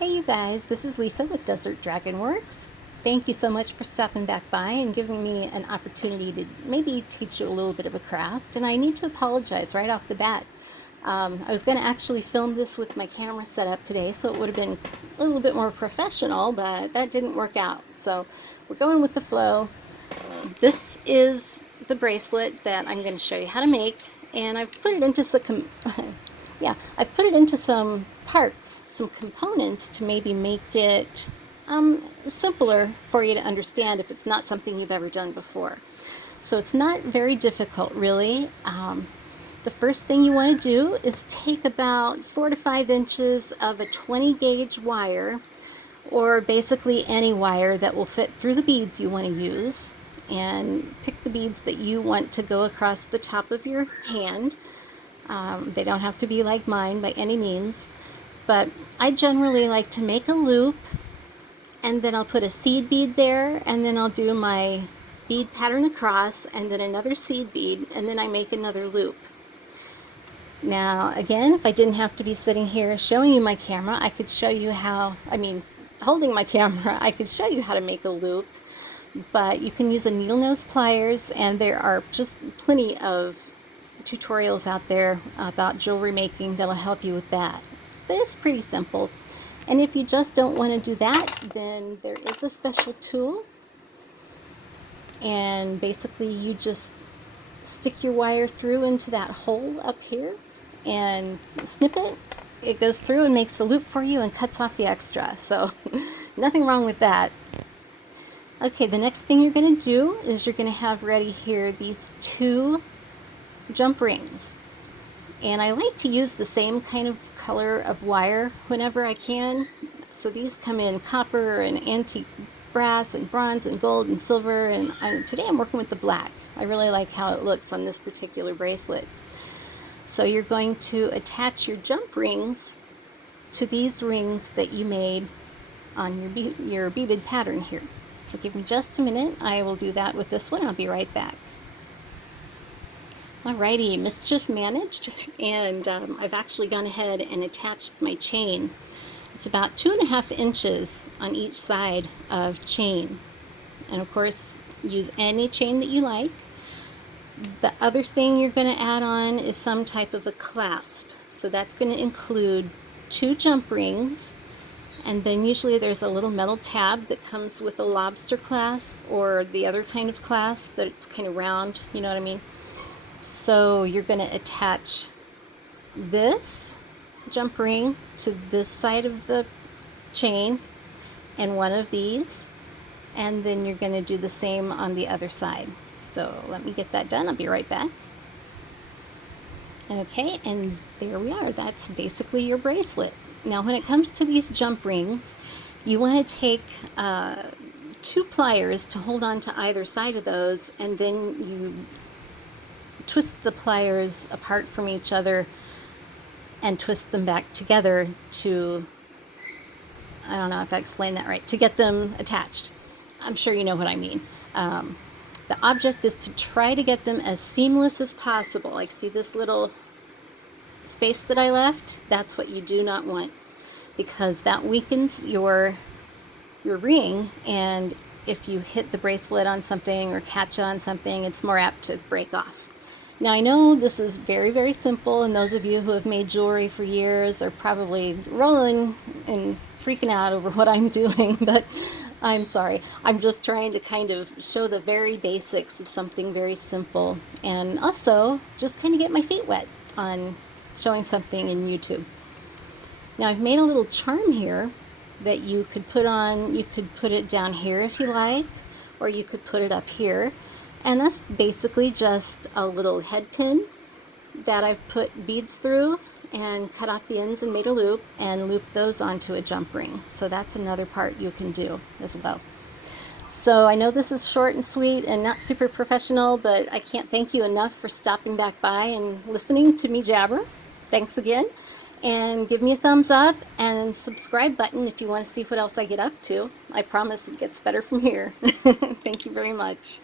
Hey you guys, this is Lisa with Desert Dragon Works. Thank you so much for stopping back by and giving me an opportunity to maybe teach you a little bit of a craft. And I need to apologize right off the bat. I was going to actually film this with my camera set up today, so it would have been a little bit more professional, but that didn't work out. So we're going with the flow. This is the bracelet that I'm going to show you how to make, and I've put it into some yeah, I've put it into some parts, some components to maybe make it simpler for you to understand if it's not something you've ever done before. So it's not very difficult, really. The first thing you want to do is take about 4 to 5 inches of a 20 gauge wire, or basically any wire that will fit through the beads you want to use, and pick the beads that you want to go across the top of your hand. They don't have to be like mine by any means, but I generally like to make a loop, and then I'll put a seed bead there, and then I'll do my bead pattern across, and then another seed bead, and then I make another loop. Now again, if I didn't have to be sitting here showing you my camera, I could show you how, holding my camera, I could show you how to make a loop, but you can use a needle nose pliers, and there are just plenty of tutorials out there about jewelry making that'll help you with that. But it's pretty simple. And if you just don't want to do that, then there is a special tool, and basically you just stick your wire through into that hole up here and snip it. It goes through and makes the loop for you and cuts off the extra. So nothing wrong with that. Okay, the next thing you're going to do is you're going to have ready here these 2 jump rings. And I like to use the same kind of color of wire whenever I can. So these come in copper and antique brass and bronze and gold and silver, and today I'm working with the black. I really like how it looks on this particular bracelet. So you're going to attach your jump rings to these rings that you made on your beaded pattern here. So give me just a minute. I will do that with this one. I'll be right back. Alrighty, mischief managed, and I've actually gone ahead and attached my chain. It's about 2.5 inches on each side of chain, and of course use any chain that you like. The other thing you're going to add on is some type of a clasp, so that's going to include 2 jump rings, and then usually there's a little metal tab that comes with a lobster clasp, or the other kind of clasp that's kind of round, you know what I mean? So you're going to attach this jump ring to this side of the chain and one of these, and then you're going to do the same on the other side. So let me get that done. I'll be right back. Okay, and there we are. That's basically your bracelet. Now when it comes to these jump rings, you want to take 2 pliers to hold on to either side of those, and then you twist the pliers apart from each other and twist them back together to, I don't know if I explained that right, to get them attached. I'm sure you know what I mean. The object is to try to get them as seamless as possible. Like, see this little space that I left? That's what you do not want, because that weakens your ring, and if you hit the bracelet on something or catch it on something, it's more apt to break off. Now I know this is very, very simple, and those of you who have made jewelry for years are probably rolling and freaking out over what I'm doing, but I'm sorry. I'm just trying to kind of show the very basics of something very simple, and also just kind of get my feet wet on showing something in YouTube. Now I've made a little charm here that you could put on. You could put it down here if you like, or you could put it up here. And that's basically just a little head pin that I've put beads through and cut off the ends and made a loop and looped those onto a jump ring. So that's another part you can do as well. So I know this is short and sweet and not super professional, but I can't thank you enough for stopping back by and listening to me jabber. Thanks again. And give me a thumbs up and subscribe button if you want to see what else I get up to. I promise it gets better from here. Thank you very much.